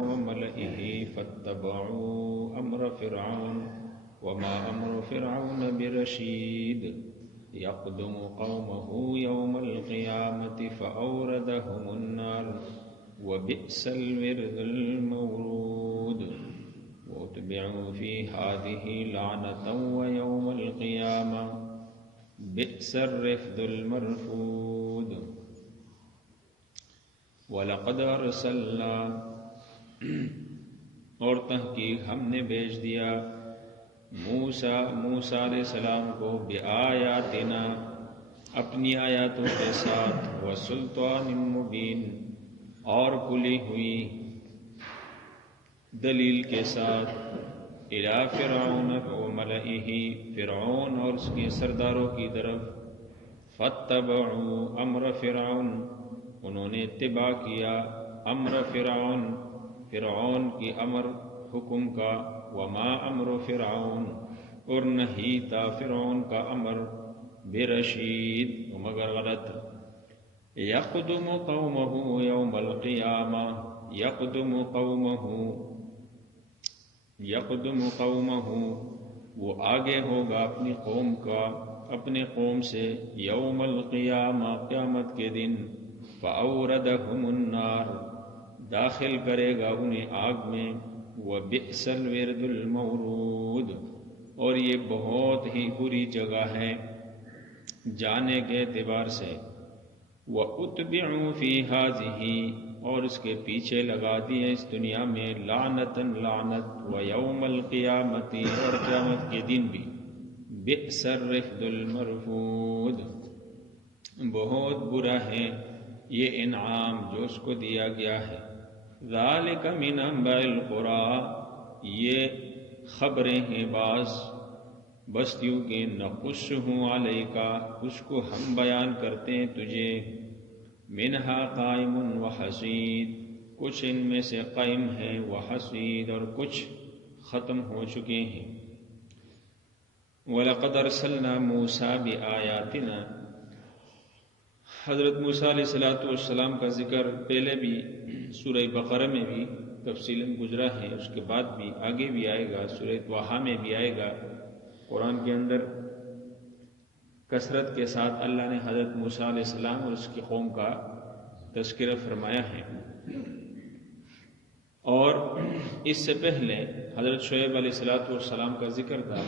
وملئه فاتبعوا أمر فرعون وما أمر فرعون برشيد يقدم قومه يوم القيامة فأوردهم النار وبئس الورد المورود واتبعوا في هذه لعنة ويوم القيامة بئس الرفد المرفود وَلَقَدْ أَرْسَلْنَا اور تحقیق ہم نے بھیج دیا موسیٰ علیہ السلام کو بِآیاتنا اپنی آیاتوں کے ساتھ وَسُلْطَانٍ مُبِینٍ اور کھلی ہوئی دلیل کے ساتھ اِلیٰ فِرْعَوْنَ وَمَلَئِهِ فرعون اور اس کے سرداروں کی طرف فَاتَّبَعُوا أَمْرَ فِرْعَوْنَ انہوں نے اتباع کیا امر فرعون کی امر حکم کا وما امر فرعون اور نہیں تھا فرعون کا امر برشید مگر غلط یقدم قومہ یوم القیامہ یقدم قومہ وہ آگے ہوگا اپنی قوم کا اپنے قوم سے یوم القیامہ قیامت کے دن فَأَوْرَدَهُمُ النَّارِ داخل کرے گا انہیں آگ میں وَبِئْسَ الْوِرْدُ الْمَوْرُودُ اور یہ بہت ہی بری جگہ ہے جانے کے اعتبار سے وَأُتْبِعُوا فِي هَذِهِ اور اس کے پیچھے لگا دیے اس دنیا میں لعنتاً لعنت وَيَوْمَ الْقِيَامَةِ اور قیامت کے دن بھی بِئْسَ الرِّفْدُ الْمَرْفُودُ بہت برا ہے یہ انعام جو اس کو دیا گیا ہے ذالک من انباء القری یہ خبریں ہیں بعض بستیوں کے نقصہ علیک اس کو ہم بیان کرتے ہیں تجھے منہا قائم وحصید کچھ ان میں سے قائم ہیں وحصید اور کچھ ختم ہو چکے ہیں وَلَقَدْ أَرْسَلْنَا مُوسَىٰ بِآيَاتِنَا حضرت موسیٰ علیہ السلام کا ذکر پہلے بھی سورہ بقرہ میں بھی تفصیلاً گزرا ہے اس کے بعد بھی آگے بھی آئے گا سورہ طٰہٰ میں بھی آئے گا قرآن کے اندر کثرت کے ساتھ اللہ نے حضرت موسیٰ علیہ السلام اور اس کی قوم کا تذکرہ فرمایا ہے اور اس سے پہلے حضرت شعیب علیہ السلام کا ذکر تھا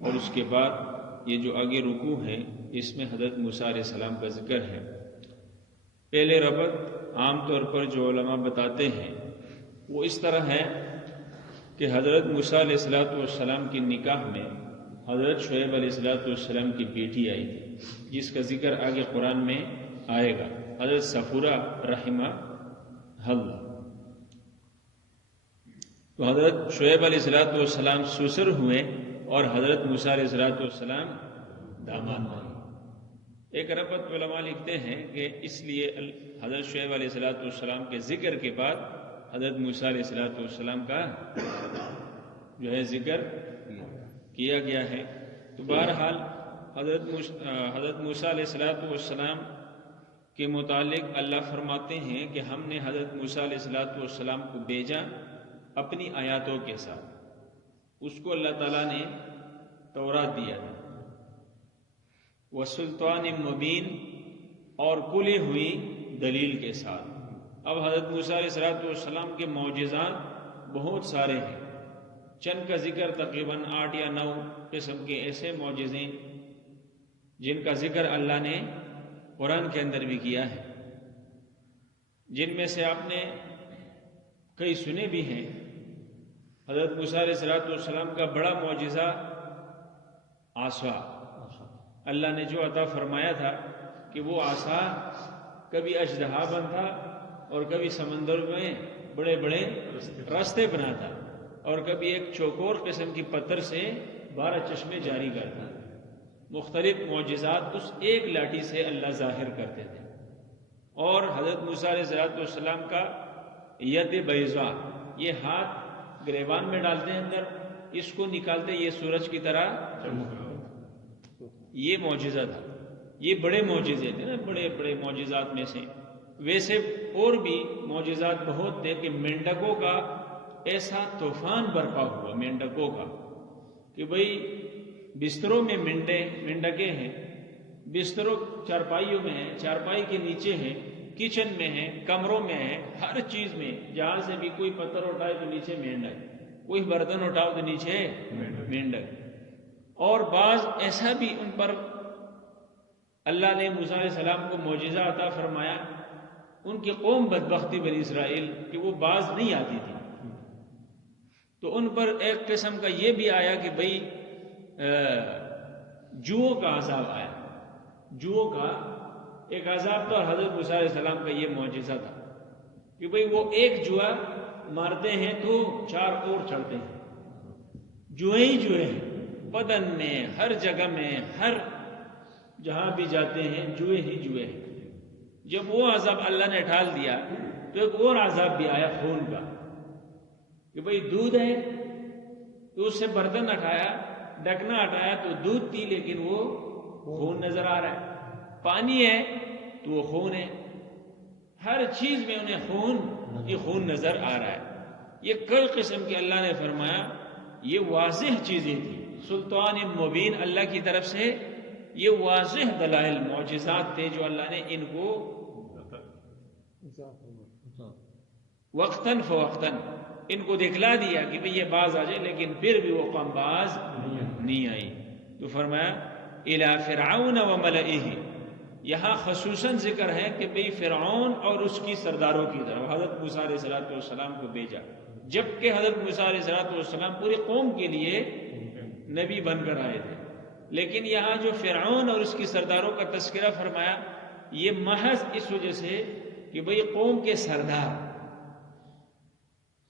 اور اس کے بعد یہ جو آگے رکوع ہے اس میں حضرت موسیٰ علیہ السلام کا ذکر ہے پہلے ربط عام طور پر جو علماء بتاتے ہیں وہ اس طرح ہے کہ حضرت موسیٰ علیہ السلام کی نکاح میں حضرت شعیب علیہ السلام کی بیٹی آئی تھی جس کا ذکر آگے قرآن میں آئے گا حضرت صفورہ رحمہ اللہ تو حضرت شعیب علیہ السلام سسر ہوئے اور حضرت موسیٰ علیہ السلام داماد بنے ایک ربط علماء لکھتے ہیں کہ اس لیے حضرت شعیب علیہ السلام کے ذکر کے بعد حضرت موسیٰ علیہ السلام کا جو ہے ذکر کیا گیا ہے تو بہرحال حضرت موسیٰ علیہ السلام کے متعلق اللہ فرماتے ہیں کہ ہم نے حضرت موسیٰ علیہ السلام کو بھیجا اپنی آیاتوں کے ساتھ اس کو اللہ تعالیٰ نے تورات دیا تھا وسلطان مبین اور کھلی ہوئی دلیل کے ساتھ اب حضرت موسیٰ علیہ السلام کے معجزات بہت سارے ہیں چند کا ذکر تقریباً 8 یا 9 قسم کے ایسے معجزے جن کا ذکر اللہ نے قرآن کے اندر بھی کیا ہے جن میں سے آپ نے کئی سنے بھی ہیں حضرت موسیٰ علیہ السلام کا بڑا معجزہ عصا اللہ نے جو عطا فرمایا تھا کہ وہ عصا کبھی اژدہا بنتا اور کبھی سمندر میں بڑے بڑے راستے بناتا اور کبھی ایک چوکور قسم کی پتھر سے 12 چشمے جاری کرتا مختلف معجزات اس ایک لاٹھی سے اللہ ظاہر کرتے تھے اور حضرت موسیٰ علیہ السلام کا ید بیضا یہ ہاتھ گریبان میں ڈالتے ہیں اندر اس کو نکالتے یہ سورج کی طرح یہ معجزہ تھا یہ بڑے معجزے تھے نا بڑے بڑے معجزات میں سے ویسے اور بھی معجزات بہت تھے کہ مینڈکوں کا ایسا طوفان برپا ہوا مینڈکوں کا کہ بھئی بستروں میں مینڈکیں ہیں، بستروں چارپائیوں میں ہیں، چارپائی کے نیچے ہیں، کچن میں ہیں، کمروں میں ہیں، ہر چیز میں، جہاں سے بھی کوئی پتھر اٹھائے تو نیچے مینڈک، کوئی برتن اٹھاؤ تو نیچے مینڈک۔ اور بعض ایسا بھی ان پر اللہ نے موسیٰ علیہ السلام کو معجزہ عطا فرمایا، ان کی قوم بدبختی بنی اسرائیل کہ وہ باز نہیں آتی تھی، تو ان پر ایک قسم کا یہ بھی آیا کہ بھئی جوؤں کا عذاب آیا، جوؤں کا ایک عذاب تھا، اور حضرت موسیٰ علیہ السلام کا یہ معجزہ تھا کہ بھئی وہ ایک جوا مارتے ہیں تو 4 اور چڑھتے ہیں، جوئے ہی جوئے ہیں، بدن میں، ہر جگہ میں، ہر جہاں بھی جاتے ہیں جوئے ہی جوئے ہیں۔ جب وہ عذاب اللہ نے ڈال دیا تو ایک اور عذاب بھی آیا خون کا کہ بھئی دودھ ہے تو اس سے برتن ہٹایا، ڈھکنا ہٹایا تو دودھ تھی لیکن وہ خون نظر آ رہا ہے، پانی ہے تو وہ خون ہے، ہر چیز میں انہیں خون نظر آ رہا ہے۔ یہ کئی قسم کی اللہ نے فرمایا یہ واضح چیزیں تھیں، سلطان مبین اللہ کی طرف سے یہ واضح دلائل معجزات تھے جو اللہ نے ان کو وقتاً فوقتاً ان کو دکھلا دیا کہ بھئی یہ باز آ جائے، لیکن پھر بھی وہ قوم باز نہیں آئی۔ تو فرمایا اِلَى فِرْعَوْنَ وَمَلَئِهِ، یہاں خصوصاً ذکر ہے کہ بھئی فرعون اور اس کی سرداروں کی طرف حضرت موسیٰ علیہ السلام کو بھیجا، جبکہ حضرت موسیٰ علیہ السلام پوری قوم کے لیے نبی بن کر آئے تھے، لیکن یہاں جو فرعون اور اس کی سرداروں کا تذکرہ فرمایا یہ محض اس وجہ سے کہ بھئی قوم کے سردار،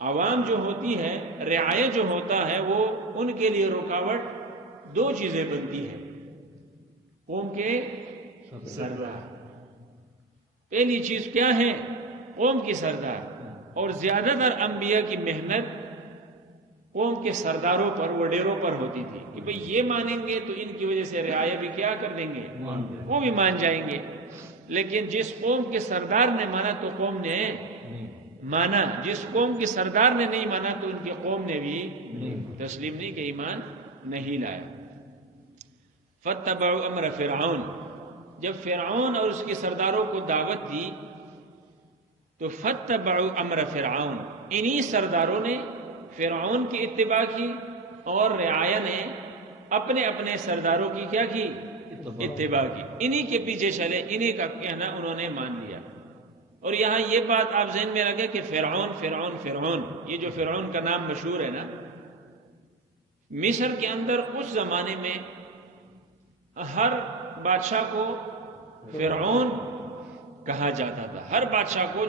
عوام جو ہوتی ہے، رعایت جو ہوتا ہے، وہ ان کے لیے رکاوٹ 2 چیزیں بنتی ہیں قوم کے سردار۔ پہلی چیز کیا ہے؟ قوم کی سردار، اور زیادہ تر انبیاء کی محنت قوم کے سرداروں پر، وڈیروں پر ہوتی تھی کہ بھئی یہ مانیں گے تو ان کی وجہ سے رعایا بھی کیا کر دیں گے، وہ بھی مان جائیں گے، لیکن جس قوم کے سردار نے مانا تو قوم نے مانا، جس قوم کے سردار نے نہیں مانا تو ان کی قوم نے بھی تسلیم نہیں کہ ایمان نہیں لایا۔ فَاتَّبَعُوا أَمْرَ فِرْعَوْنَ، جب فرعون اور اس کے سرداروں کو دعوت دی تو فَاتَّبَعُوا أَمْرَ فِرْعَوْنَ، انہی سرداروں نے فرعون کی اتباع کی اور رعایا نے اپنے اپنے سرداروں کی کیا کی؟ اتباع کی، انہی کے پیچھے چلے، انہی کا کہنا انہوں نے مان لیا۔ اور یہاں یہ بات آپ ذہن میں رکھیں کہ فرعون، یہ جو فرعون کا نام مشہور ہے نا، مصر کے اندر اس زمانے میں ہر بادشاہ کو فرعون کہا جاتا تھا، ہر بادشاہ کو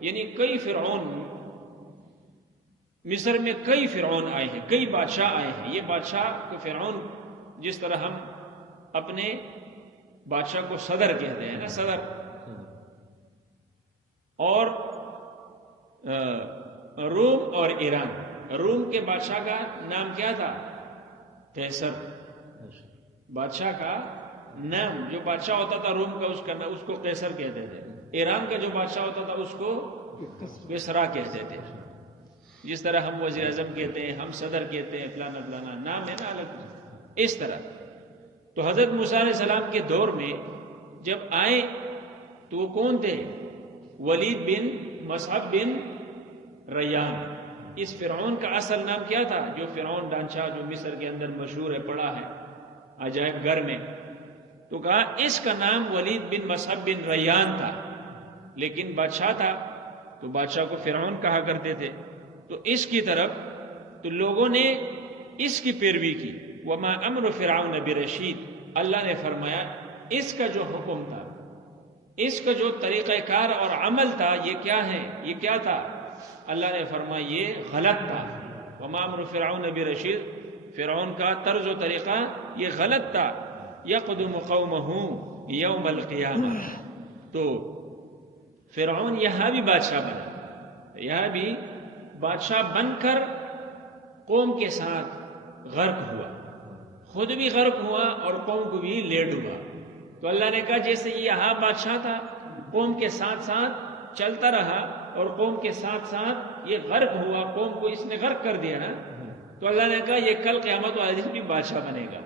یعنی کئی فرعون، مصر میں کئی فرعون آئے ہیں، کئی بادشاہ آئے ہیں۔ یہ بادشاہ کو فرعون، جس طرح ہم اپنے بادشاہ کو صدر کہتے ہیں نا، صدر، اور روم اور ایران، روم کے بادشاہ کا نام کیا تھا؟ قیصر، بادشاہ کا نام، جو بادشاہ ہوتا تھا روم کا اس کو قیصر کہتے تھے، ایران کا جو بادشاہ ہوتا تھا اس کو کسریٰ کہتے تھے، جس طرح ہم وزیر اعظم کہتے ہیں، ہم صدر کہتے ہیں، فلانا فلانا نام ہے نا الگ، اس طرح۔ تو حضرت موسیٰ علیہ السلام کے دور میں جب آئے تو وہ کون تھے؟ ولید بن مصعب بن ریان۔ اس فرعون کا اصل نام کیا تھا؟ جو فرعون ڈانچہ جو مصر کے اندر مشہور ہے، پڑا ہے عجائب گھر میں، تو کہا اس کا نام ولید بن مصعب بن ریان تھا، لیکن بادشاہ تھا تو بادشاہ کو فرعون کہا کرتے تھے، تو اس کی طرف تو لوگوں نے اس کی پیروی کی۔ وما امر فرعون برشید، اللہ نے فرمایا اس کا جو حکم تھا، اس کا جو طریقہ کار اور عمل تھا، یہ کیا ہے؟ یہ کیا تھا؟ اللہ نے فرمایا یہ غلط تھا۔ وما امر فرعون برشید، فرعون کا طرز و طریقہ یہ غلط تھا۔ یقدم قومہ یوم القیامہ، تو فرعون یہاں بھی بادشاہ بنا، یہاں بھی بادشاہ بن کر قوم کے ساتھ غرق ہوا، خود بھی غرق ہوا اور قوم کو بھی لے ڈوبا۔ تو اللہ نے کہا جیسے یہ یہاں بادشاہ تھا قوم کے ساتھ ساتھ چلتا رہا اور قوم کے ساتھ ساتھ یہ غرق ہوا، قوم کو اس نے غرق کر دیا نا، تو اللہ نے کہا یہ کل قیامت والے دن بھی بادشاہ بنے گا،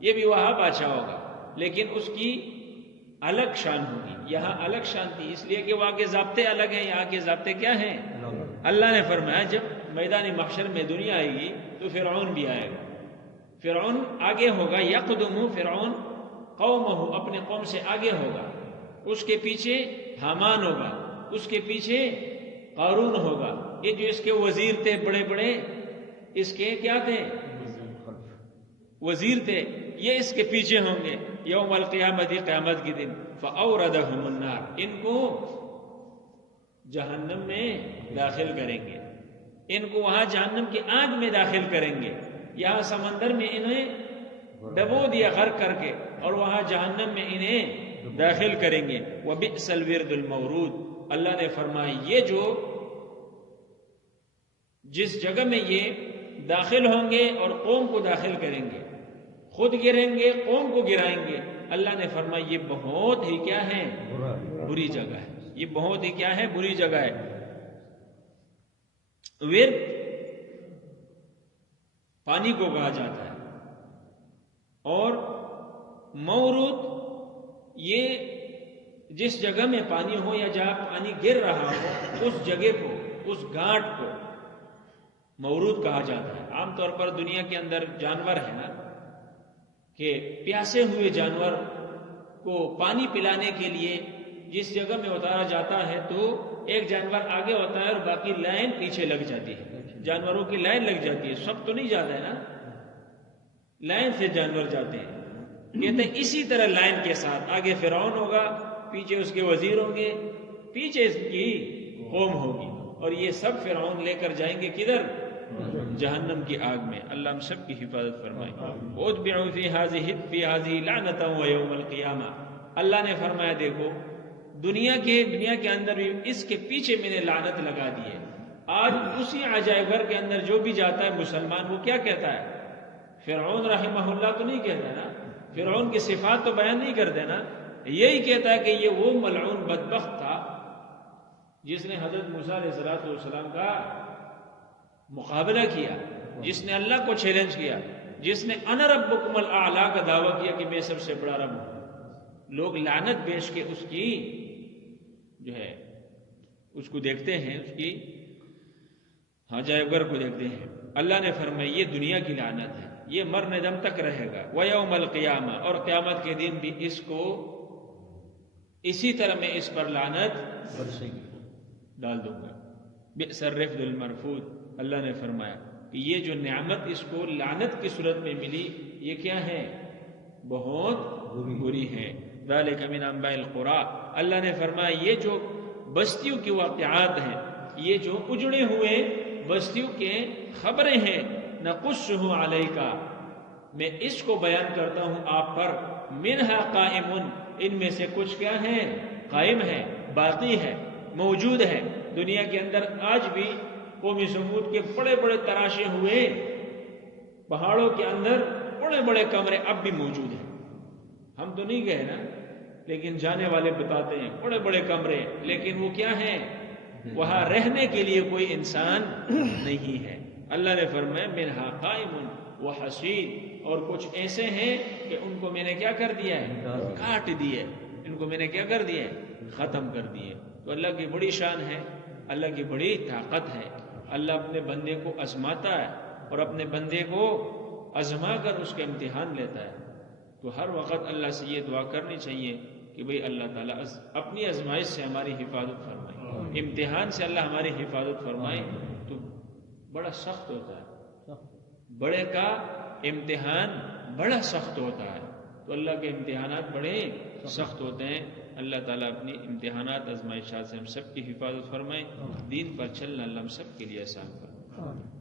یہ بھی وہاں بادشاہ ہوگا، لیکن اس کی الگ شان ہوگی۔ یہاں الگ شان تھی اس لیے کہ وہاں کے ضابطے الگ ہیں، یہاں کے ضابطے کیا ہیں؟ اللہ نے فرمایا جب میدان محشر میں دنیا آئے گی تو فرعون بھی آئے گا، فرعون آگے ہوگا، یقدم فرعون قومہ، اپنے قوم سے آگے ہوگا، اس کے پیچھے حامان ہوگا، اس کے پیچھے قارون ہوگا، یہ جو اس کے وزیر تھے بڑے بڑے، اس کے کیا تھے؟ وزیر تھے، یہ اس کے پیچھے ہوں گے یوم القیامت، قیامت کے دن، فاوردہم النار، ان کو جہنم میں داخل کریں گے، ان کو وہاں جہنم کی آگ میں داخل کریں گے، یہاں سمندر میں انہیں ڈبو دیا غرق کر کے، اور وہاں جہنم میں انہیں داخل کریں گے۔ وبئس الورد المورود، اللہ نے فرمایا یہ جو جس جگہ میں یہ داخل ہوں گے اور قوم کو داخل کریں گے، خود گریں گے، قوم کو گرائیں گے، اللہ نے فرمایا یہ بہت ہی کیا ہے؟ بری جگہ ہے، یہ بہت ہی کیا ہے؟ بری جگہ ہے۔ ورد پانی کو کہا جاتا ہے، اور مورود یہ جس جگہ میں پانی ہو یا جہاں پانی گر رہا ہو اس جگہ کو، اس گھاٹ کو مورود کہا جاتا ہے۔ عام طور پر دنیا کے اندر جانور ہے نا کہ پیاسے ہوئے جانور کو پانی پلانے کے لیے جس جگہ میں اتارا جاتا ہے تو ایک جانور آگے ہوتا ہے اور باقی لائن پیچھے لگ جاتی ہے، جانوروں کی لائن لگ جاتی ہے، سب تو نہیں جاتا ہے نا، لائن سے جانور جاتے ہیں۔ کہتے ہیں اسی طرح لائن کے ساتھ آگے فرعون ہوگا، پیچھے اس کے وزیر ہوں گے، پیچھے اس کی قوم ہوگی، اور یہ سب فرعون لے کر جائیں گے کدھر؟ جہنم کی آگ میں۔ اللہ ہم سب کی حفاظت فرمائے۔ اتبعوا فی ہذہ لعنۃ ویوم القیامہ، اللہ نے فرمایا دیکھو دنیا کے اندر بھی اس کے پیچھے میں نے لعنت لگا دی ہے۔ آج اسی عجائب گھر کے اندر جو بھی جاتا ہے مسلمان وہ کیا کہتا ہے؟ فرعون رحمہ اللہ تو نہیں کہتا نا، فرعون کی صفات تو بیان نہیں کرتے نا، یہی کہتا ہے کہ یہ وہ ملعون بدبخت تھا جس نے حضرت موسیٰ علیہ السلام کا مقابلہ کیا، جس نے اللہ کو چیلنج کیا، جس نے انا ربکم الاعلی کا دعویٰ کیا کہ میں سب سے بڑا رب ہوں۔ لوگ لعنت بیچ کے اس کی جو ہے اس کو دیکھتے ہیں، اس کی عجائب گھر کو دیکھتے ہیں۔ اللہ نے فرمایا یہ دنیا کی لعنت ہے، یہ مرنے دم تک رہے گا۔ ویوم القیامہ، اور قیامت کے دن بھی اس کو اسی طرح میں اس پر لعنت ڈال دوں گا۔ بئس الرفد المرفود، اللہ نے فرمایا کہ یہ جو نعمت اس کو لعنت کی صورت میں ملی یہ کیا ہے؟ بہت بری ہے۔ ذالک من انباء القری، اللہ نے فرمایا یہ جو بستیوں کے واقعات ہیں، یہ جو اجڑے ہوئے بستیوں کے خبریں ہیں، نقصہ علیک، میں اس کو بیان کرتا ہوں آپ پر، منہا قائم، ان میں سے کچھ کیا ہے؟ قائم ہے، باقی ہے، موجود ہے۔ دنیا کے اندر آج بھی قوم سمود کے بڑے بڑے تراشے ہوئے پہاڑوں کے اندر بڑے بڑے کمرے اب بھی موجود ہیں، ہم تو نہیں گئے نا، لیکن جانے والے بتاتے ہیں بڑے بڑے کمرے، لیکن وہ کیا ہیں؟ وہاں رہنے کے لیے کوئی انسان نہیں ہے۔ اللہ نے فرمایا منہا قائم وحصید، اور کچھ ایسے ہیں کہ ان کو میں نے کیا کر دیا ہے؟ کاٹ دیے، ان کو میں نے کیا کر دیا ہے؟ ختم کر دیے۔ تو اللہ کی بڑی شان ہے، اللہ کی بڑی طاقت ہے۔ اللہ اپنے بندے کو آزماتا ہے اور اپنے بندے کو آزما کر اس کا امتحان لیتا ہے۔ تو ہر وقت اللہ سے یہ دعا کرنی چاہیے کہ بھئی اللہ تعالیٰ اپنی آزمائش سے ہماری حفاظت فرمائے، امتحان سے اللہ ہماری حفاظت فرمائے۔ تو بڑا سخت ہوتا ہے، بڑے کا امتحان بڑا سخت ہوتا ہے، تو اللہ کے امتحانات بڑے سخت ہوتے ہیں۔ اللہ تعالیٰ اپنی امتحانات آزمائشات سے ہم سب کی حفاظت فرمائے، دین پر چلنا اللہ ہم سب کے لیے آسان فرمائے۔